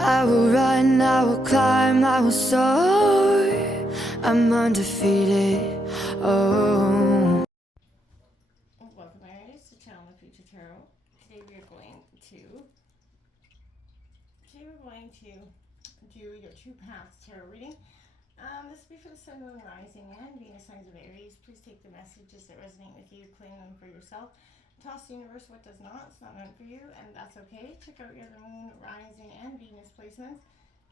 I will run, I will climb, I will soar. I'm undefeated. Oh. Welcome, Aries, to Channel the Future Tarot. Today we're going to do your Two Paths Tarot reading. This will be for the Sun, Moon, Rising, and Venus signs of Aries. Please take the messages that resonate with you, claim them for yourself. Toss the universe what does not. It's not meant for you, and that's okay. Check out your Moon, Rising, and Venus placements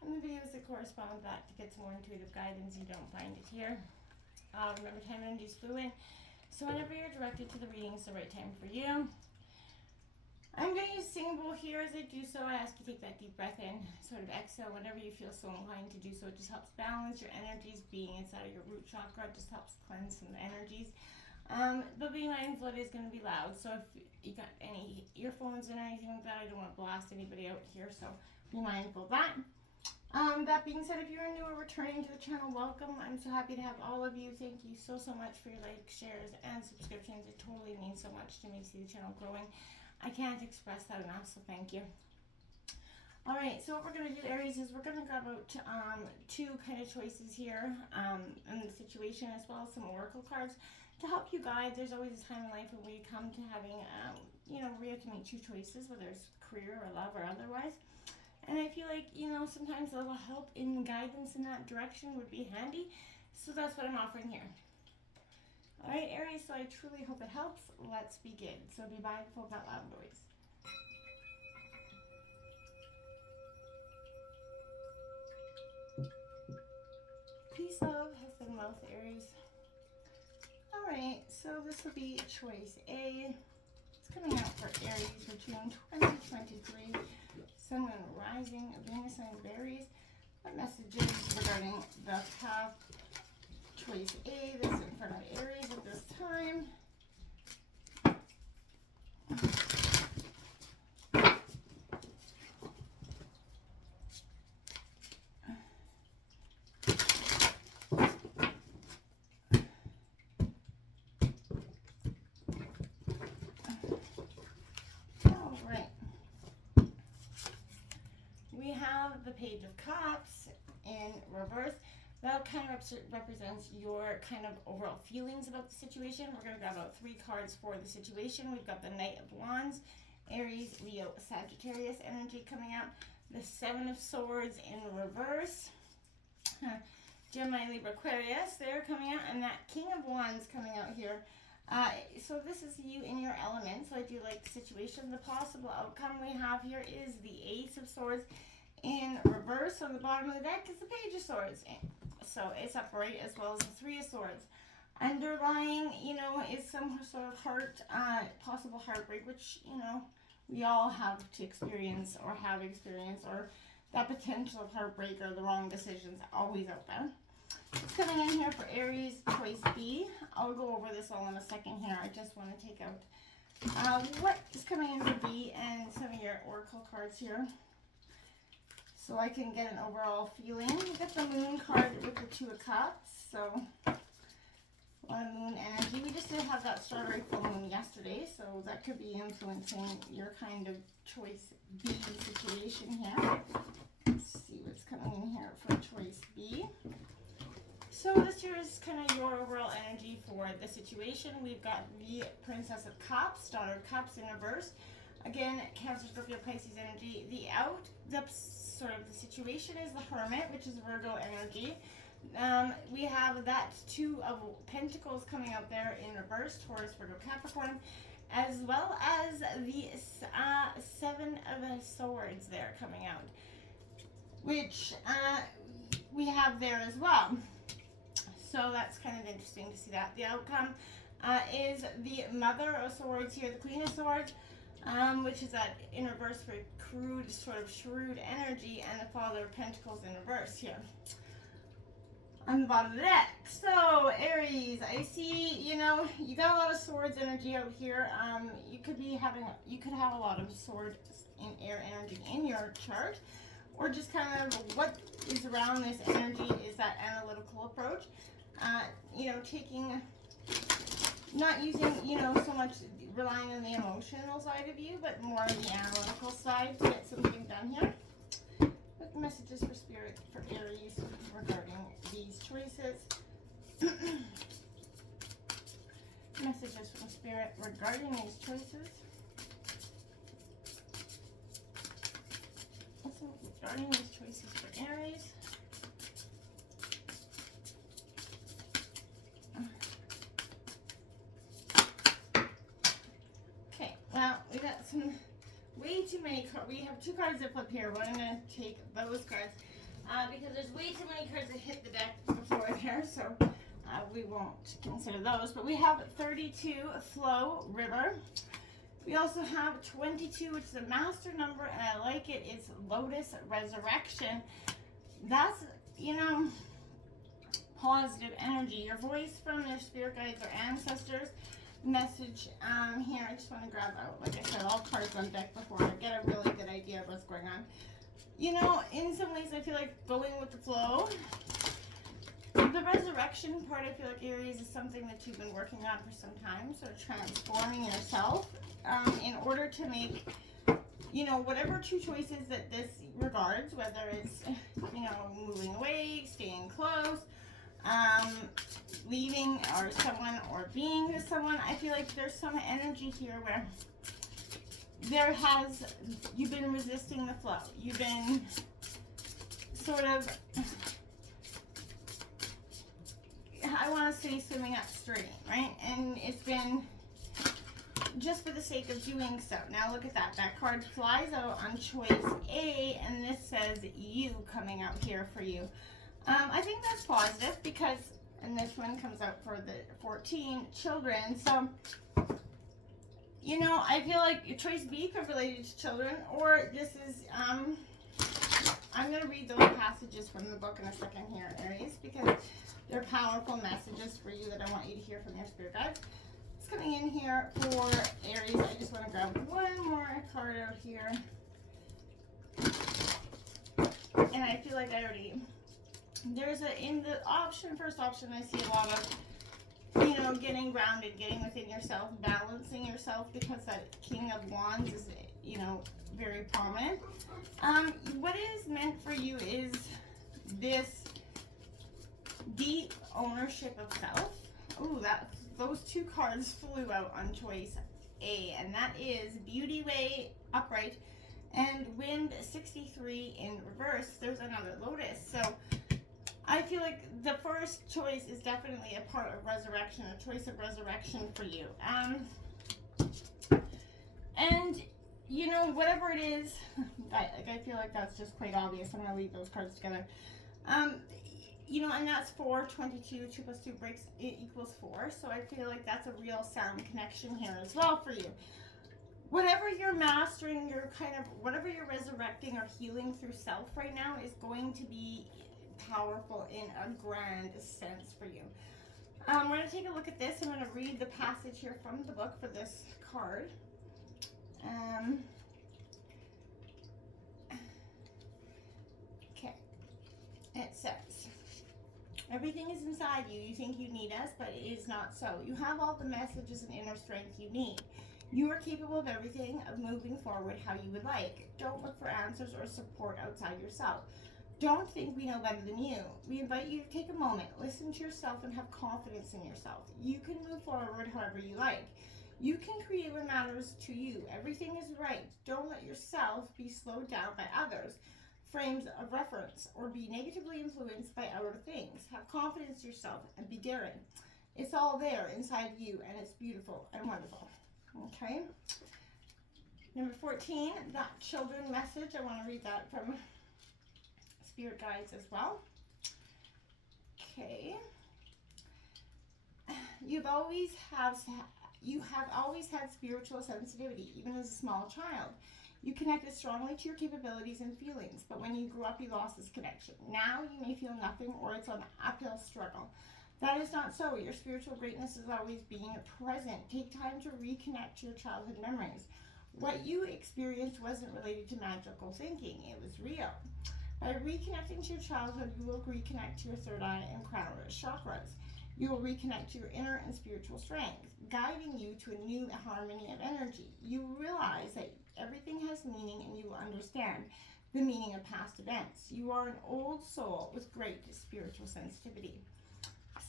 and the videos that correspond with that to get some more intuitive guidance. You don't find it here. Remember, time and energy is fluid, so whenever you're directed to the reading, it's the right time for you. I'm going to use singing bowl here. As I do so, I ask you to take that deep breath in, sort of exhale whenever you feel so inclined to do so. It just helps balance your energies. Being inside of your root chakra, it just helps cleanse some energies. But be mindful, it is going to be loud. So if you got any earphones in or anything like that, I don't want to blast anybody out here. So be mindful of that. That being said, if you're new or returning to the channel, welcome. I'm so happy to have all of you. Thank you so much for your likes, shares, and subscriptions. It totally means so much to me to see the channel growing. I can't express that enough, so thank you. All right, so what we're going to do, Aries, is we're going to grab out two kind of choices here in the situation, as well as some oracle cards to help you guide. There's always a time in life when we come to having, we have to make two choices, whether it's career or love or otherwise. And I feel like, sometimes a little help in guidance in that direction would be handy. So that's what I'm offering here. All right, Aries, so I truly hope it helps. Let's begin. So be mindful of that loud noise. Peace, love, health, and wealth, Aries. All right, so this will be choice A. It's coming out for Aries for June 2023. Sun, Moon, Rising, Venus sign of Aries. What messages regarding the path? Choice A, this is in front of Aries at this time. All right. We have the Page of Cups in reverse. That kind of represents your kind of overall feelings about the situation. We're going to grab out three cards for the situation. We've got the Knight of Wands, Aries, Leo, Sagittarius energy coming out. The Seven of Swords in reverse. Gemini, Libra, Aquarius, they're coming out. And that King of Wands coming out here. So this is you in your element. So I do like the situation. The possible outcome we have here is the Ace of Swords in reverse. On the bottom of the deck is the Page of Swords. So it's upright, as well as the Three of Swords. Underlying, is some sort of possible heartbreak, which, we all have to experience or have experienced, or that potential of heartbreak or the wrong decisions always out there. It's coming in here for Aries, choice B. I'll go over this all in a second here. I just want to take out what is coming in for B and some of your oracle cards here, so I can get an overall feeling. We got the Moon card with the Two of Cups, so a lot of Moon energy. We just did have that starry full moon yesterday, so that could be influencing your kind of choice B situation here. Let's see what's coming in here for choice B. So this here is kind of your overall energy for the situation. We've got the Princess of Cups, Daughter of Cups in reverse. Again, Cancer, Scorpio, Pisces energy. The sort of the situation is the Hermit, which is Virgo energy. We have that Two of Pentacles coming out there in reverse, Taurus, Virgo, Capricorn, as well as the Seven of Swords there coming out, which we have there as well. So that's kind of interesting to see that. The outcome is the Mother of Swords here, the Queen of Swords, which is that in reverse for crude, sort of shrewd energy, and the Father of Pentacles in reverse here on the bottom of the deck. So Aries, I see, you got a lot of swords energy out here. You could have a lot of sword in air energy in your chart, or just kind of what is around this energy is that analytical approach. Not using, so much relying on the emotional side of you, but more on the analytical side to get something done here. Messages for Spirit for Aries regarding these choices. Messages from Spirit regarding these choices. Regarding these choices for Aries. Okay, well, we got some way too many cards. We have 2 cards that flip here, but I'm going to take those cards because there's way too many cards that hit the deck before there, so we won't consider those. But we have 32, Flow, River. We also have 22, which is a master number, and I like it. It's Lotus, Resurrection. That's, you know, positive energy. Your voice from your spirit guides or ancestors. Message here. I just want to grab out, like I said, all cards on deck before I get a really good idea of what's going on. You know, in some ways, I feel like going with the flow. The resurrection part, I feel like Aries is something that you've been working on for some time, sort of transforming yourself in order to make, you know, whatever 2 choices that this regards, whether it's, you know, moving away, staying close, leaving or someone or being with someone. I feel like there's some energy here where you've been resisting the flow. You've been sort of, I want to say swimming upstream, right? And it's been just for the sake of doing so. Now look at that. That card flies out on choice A, and this says you coming out here for you. I think that's positive because, and this one comes out for the 14 children. So, you know, I feel like choice B could relate to children, or this is, I'm going to read those passages from the book in a second here, Aries, because they're powerful messages for you that I want you to hear from your spirit guides. It's coming in here for Aries. I just want to grab one more card out here. And I feel like I already, there's in the first option, I see a lot of, you know, getting grounded, getting within yourself, balancing yourself, because that King of Wands is, you know, very prominent. What is meant for you is this deep ownership of self. Ooh, those 2 cards flew out on choice A, and that is Beauty Way upright and Wind 63 in reverse. There's another Lotus. So I feel like the first choice is definitely a part of resurrection, a choice of resurrection for you. And you know, whatever it is, I feel like that's just quite obvious. I'm going to leave those cards together. You know, and that's 4, 22, 2 plus 2 breaks, it equals 4. So I feel like that's a real sound connection here as well for you. Whatever you're mastering, whatever you're resurrecting or healing through self right now is going to be powerful in a grand sense for you. We're going to take a look at this. I'm going to read the passage here from the book for this card. Okay. It says, everything is inside you. You think you need us, but it is not so. You have all the messages and inner strength you need. You are capable of everything, of moving forward how you would like. Don't look for answers or support outside yourself. Don't think we know better than you. We invite you to take a moment, listen to yourself, and have confidence in yourself. You can move forward however you like. You can create what matters to you. Everything is right. Don't let yourself be slowed down by others, frames of reference, or be negatively influenced by outer things. Have confidence in yourself and be daring. It's all there inside you, and it's beautiful and wonderful. Okay. Number 14, that children message. I want to read that from Spirit Guides as well. Okay. You have always had spiritual sensitivity, even as a small child. You connected strongly to your capabilities and feelings, but when you grew up, you lost this connection. Now you may feel nothing, or it's an uphill struggle. That is not so. Your spiritual greatness is always being present. Take time to reconnect to your childhood memories. What you experienced wasn't related to magical thinking. It was real. By reconnecting to your childhood, you will reconnect to your third eye and crown chakras. You will reconnect to your inner and spiritual strength, guiding you to a new harmony of energy. You realize that everything has meaning, and you will understand the meaning of past events. You are an old soul with great spiritual sensitivity.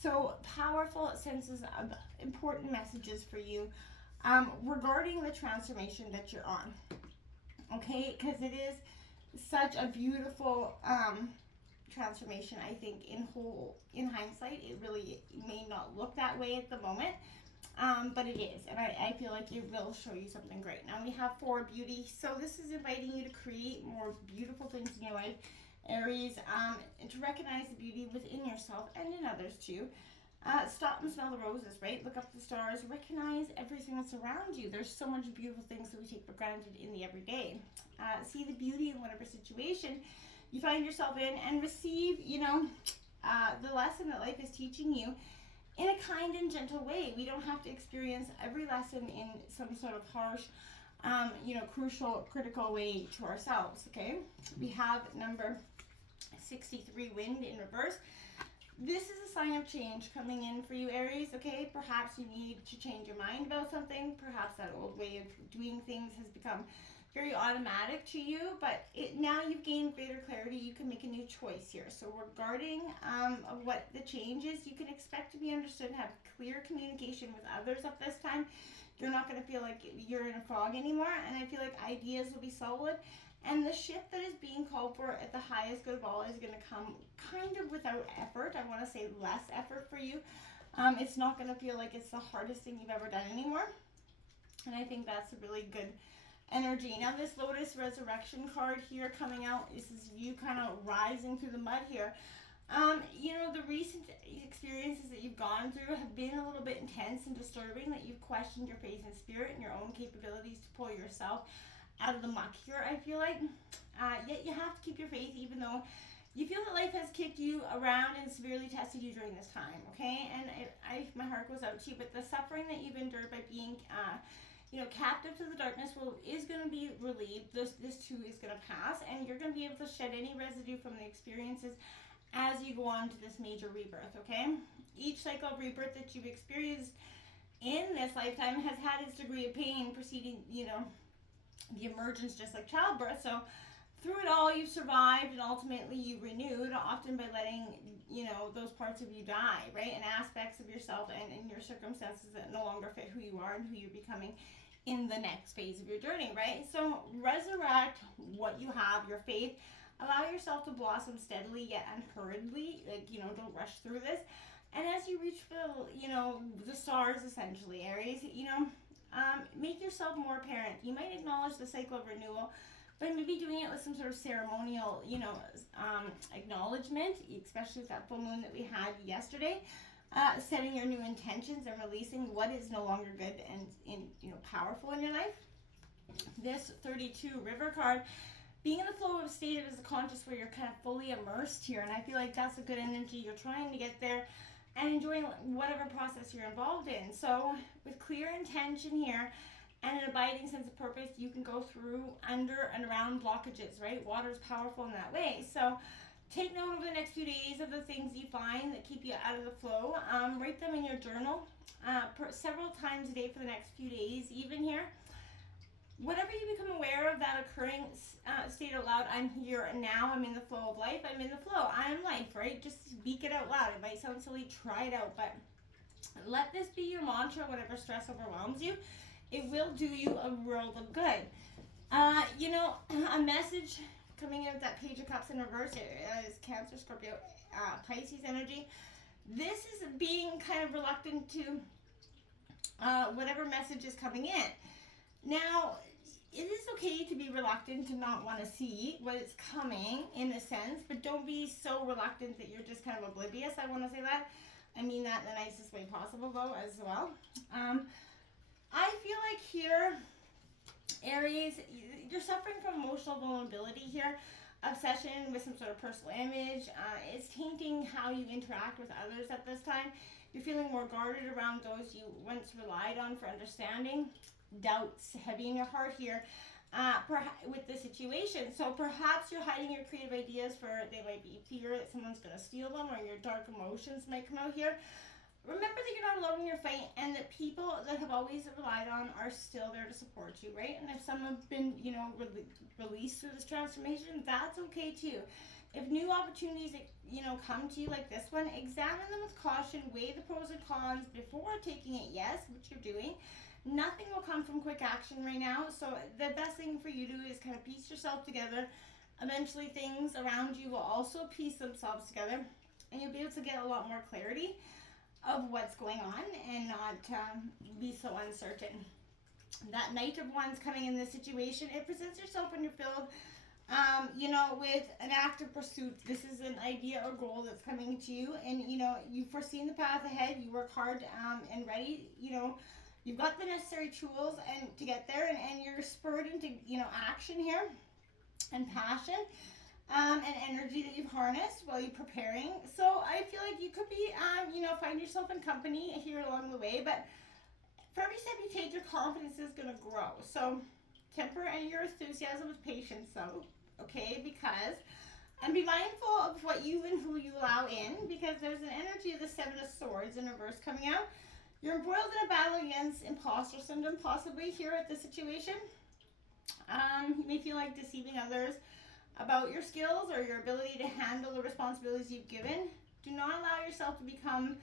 So powerful senses of important messages for you regarding the transformation that you're on. Okay, because it is such a beautiful transformation. I think in hindsight, it really may not look that way at the moment. But it is, and I feel like it will show you something great. Now we have 4 beauty, so this is inviting you to create more beautiful things in your life, Aries, and to recognize the beauty within yourself and in others too. Stop and smell the roses, right? Look up at the stars, recognize everything that's around you. There's so much beautiful things that we take for granted in the everyday. See the beauty in whatever situation you find yourself in, and receive, the lesson that life is teaching you in a kind and gentle way. We don't have to experience every lesson in some sort of harsh, crucial, critical way to ourselves, okay? We have number 63, wind in reverse. This is a sign of change coming in for you, Aries, okay? Perhaps you need to change your mind about something. Perhaps that old way of doing things has become very automatic to you, but now you've gained greater clarity. You can make a new choice here. So regarding of what the change is, you can expect to be understood and have clear communication with others at this time. You're not going to feel like you're in a fog anymore, and I feel like ideas will be solid, and the shift that is being called for at the highest good of all is going to come kind of without effort. I want to say less effort for you. It's not going to feel like it's the hardest thing you've ever done anymore, and I think that's a really good energy. Now this Lotus Resurrection card here coming out, this is you kind of rising through the mud here. The recent experiences that you've gone through have been a little bit intense and disturbing, that you've questioned your faith and spirit and your own capabilities to pull yourself out of the muck here, I feel like. Yet you have to keep your faith even though you feel that life has kicked you around and severely tested you during this time, okay? And my heart goes out to you, but the suffering that you've endured by being captive to the darkness is going to be relieved. This too is going to pass, and you're going to be able to shed any residue from the experiences as you go on to this major rebirth, okay? Each cycle of rebirth that you've experienced in this lifetime has had its degree of pain preceding, the emergence, just like childbirth. So through it all, you've survived, and ultimately you renewed, often by letting, those parts of you die, right? And aspects of yourself and your circumstances that no longer fit who you are and who you're becoming in the next phase of your journey, right? So resurrect what you have, your faith. Allow yourself to blossom steadily yet unhurriedly. Don't rush through this. And as you reach for, the stars, essentially, Aries, make yourself more apparent. You might acknowledge the cycle of renewal, but maybe doing it with some sort of ceremonial, acknowledgement, especially with that full moon that we had yesterday. Setting your new intentions and releasing what is no longer good and powerful in your life. This 32 river card, being in the flow of a state of a conscious where you're kind of fully immersed here, and I feel like that's a good energy. You're trying to get there and enjoying whatever process you're involved in. So with clear intention here and an abiding sense of purpose, you can go through, under, and around blockages, right? Water is powerful in that way. So take note over the next few days of the things you find that keep you out of the flow. Write them in your journal several times a day for the next few days, even here. Whatever you become aware of that occurring, state out loud. I'm here and now. I'm in the flow of life. I'm in the flow. I'm life, right? Just speak it out loud. It might sound silly. Try it out. But let this be your mantra whenever stress overwhelms you. It will do you a world of good. A message coming in with that Page of Cups in reverse is Cancer, Scorpio, Pisces energy. This is being kind of reluctant to whatever message is coming in. Now, it is okay to be reluctant to not want to see what is coming in a sense, but don't be so reluctant that you're just kind of oblivious. I want to say that. I mean that in the nicest way possible, though, as well. I feel like here, Aries, you're suffering from emotional vulnerability here. Obsession with some sort of personal image is tainting how you interact with others at this time. You're feeling more guarded around those you once relied on for understanding. Doubts heavy in your heart here with the situation. So perhaps you're hiding your creative ideas they might be fear that someone's going to steal them, or your dark emotions might come out here. remember that you're not alone in your fight, and that people that have always relied on are still there to support you, right? And if some have been, you know, released through this transformation, that's okay too. If new opportunities, you know, come to you like this one, examine them with caution, weigh the pros and cons before taking it, yes, which you're doing. Nothing will come from quick action right now, so the best thing for you to do is kind of piece yourself together. Eventually things around you will also piece themselves together, and you'll be able to get a lot more clarity of what's going on and not be so uncertain. That Knight of Wands coming in this situation, it presents yourself when you're filled, you know, with an active pursuit. This is an idea or goal that's coming to you, and you know, you've foreseen the path ahead. You work hard and ready. You know, you've got the necessary tools and to get there, and you're spurred into, you know, action here and passion. And energy that you've harnessed while you're preparing. So I feel like you could be, you know, find yourself in company here along the way, but for every step you take, your confidence is going to grow. So temper and your enthusiasm with patience, though, okay? Because, and be mindful of what you and who you allow in, because there's an energy of the Seven of Swords in reverse coming out. You're embroiled in a battle against imposter syndrome, possibly here at this situation. You may feel like deceiving others about your skills or your ability to handle the responsibilities you've given. Do not allow yourself to become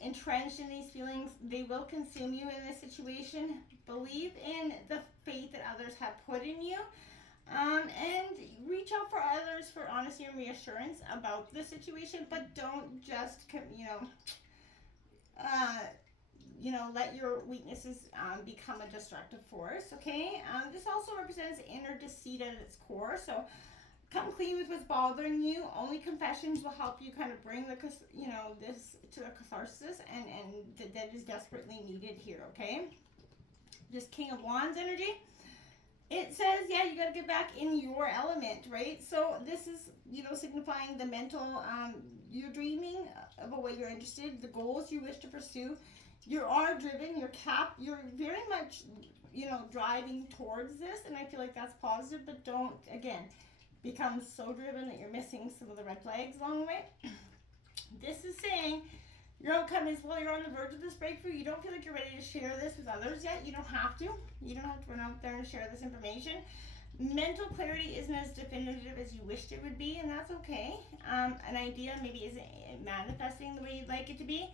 entrenched in these feelings. They will consume you in this situation. Believe in the faith that others have put in you, and reach out for others for honesty and reassurance about the situation, but don't just, let your weaknesses become a destructive force, okay? This also represents inner deceit at its core, so come clean with what's bothering you. Only confessions will help you kind of bring this to a catharsis, and that is desperately needed here, okay? This King of Wands energy, it says, yeah, you got to get back in your element, right? So this is, signifying the mental, you're dreaming about what you're interested, the goals you wish to pursue. You are driven, you're very much, driving towards this, and I feel like that's positive, but don't, again, become so driven that you're missing some of the red flags along the way. This is saying your outcome is, well, you're on the verge of this breakthrough. You don't feel like you're ready to share this with others yet. You don't have to. You don't have to run out there and share this information. Mental clarity isn't as definitive as you wished it would be, and that's okay. An idea maybe isn't manifesting the way you'd like it to be.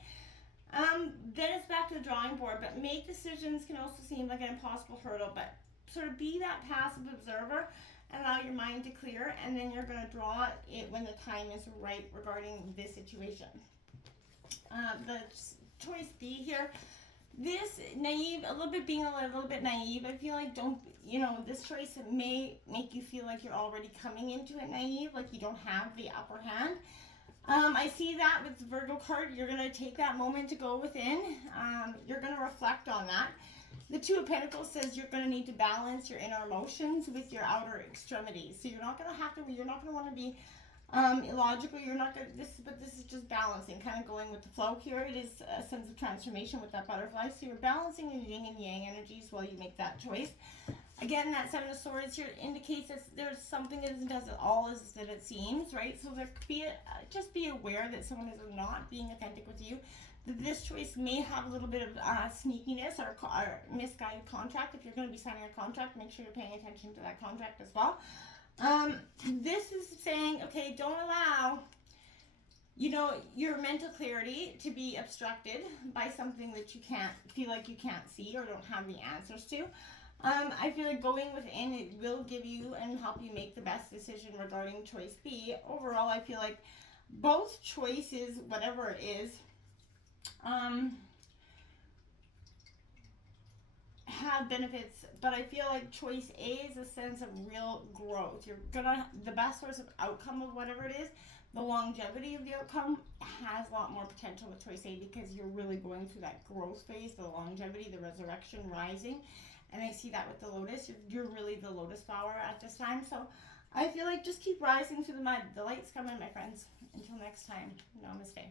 Then it's back to the drawing board, but make decisions can also seem like an impossible hurdle, but sort of be that passive observer. Allow your mind to clear, and then you're going to draw it when the time is right regarding this situation. The choice B here, this naive, being a little bit naive. I feel like this choice may make you feel like you're already coming into it naive, like you don't have the upper hand. I see that with the Virgo card. You're going to take that moment to go within. You're going to reflect on that. The Two of Pentacles says you're going to need to balance your inner emotions with your outer extremities. So you're not going to want to be illogical. This is just balancing, kind of going with the flow here. It is a sense of transformation with that butterfly. So you're balancing the yin and yang energies while you make that choice. Again, that Seven of Swords here indicates that there's something that isn't as all as that it seems, right? So there could be just be aware that someone is not being authentic with you. This choice may have a little bit of sneakiness or misguided contract. If you're going to be signing a contract, make sure you're paying attention to that contract as well. This is saying, okay, don't allow, your mental clarity to be obstructed by something that you can't see or don't have the answers to. I feel like going within, it will give you and help you make the best decision regarding choice B. Overall, I feel like both choices, whatever it is, have benefits, but I feel like choice A is a sense of real growth. The best source of outcome of whatever it is, the longevity of the outcome has a lot more potential with choice A, because you're really going through that growth phase, the longevity, the resurrection, rising. And I see that with the Lotus. You're really the Lotus flower at this time. So I feel like just keep rising through the mud. The light's coming, my friends. Until next time, namaste.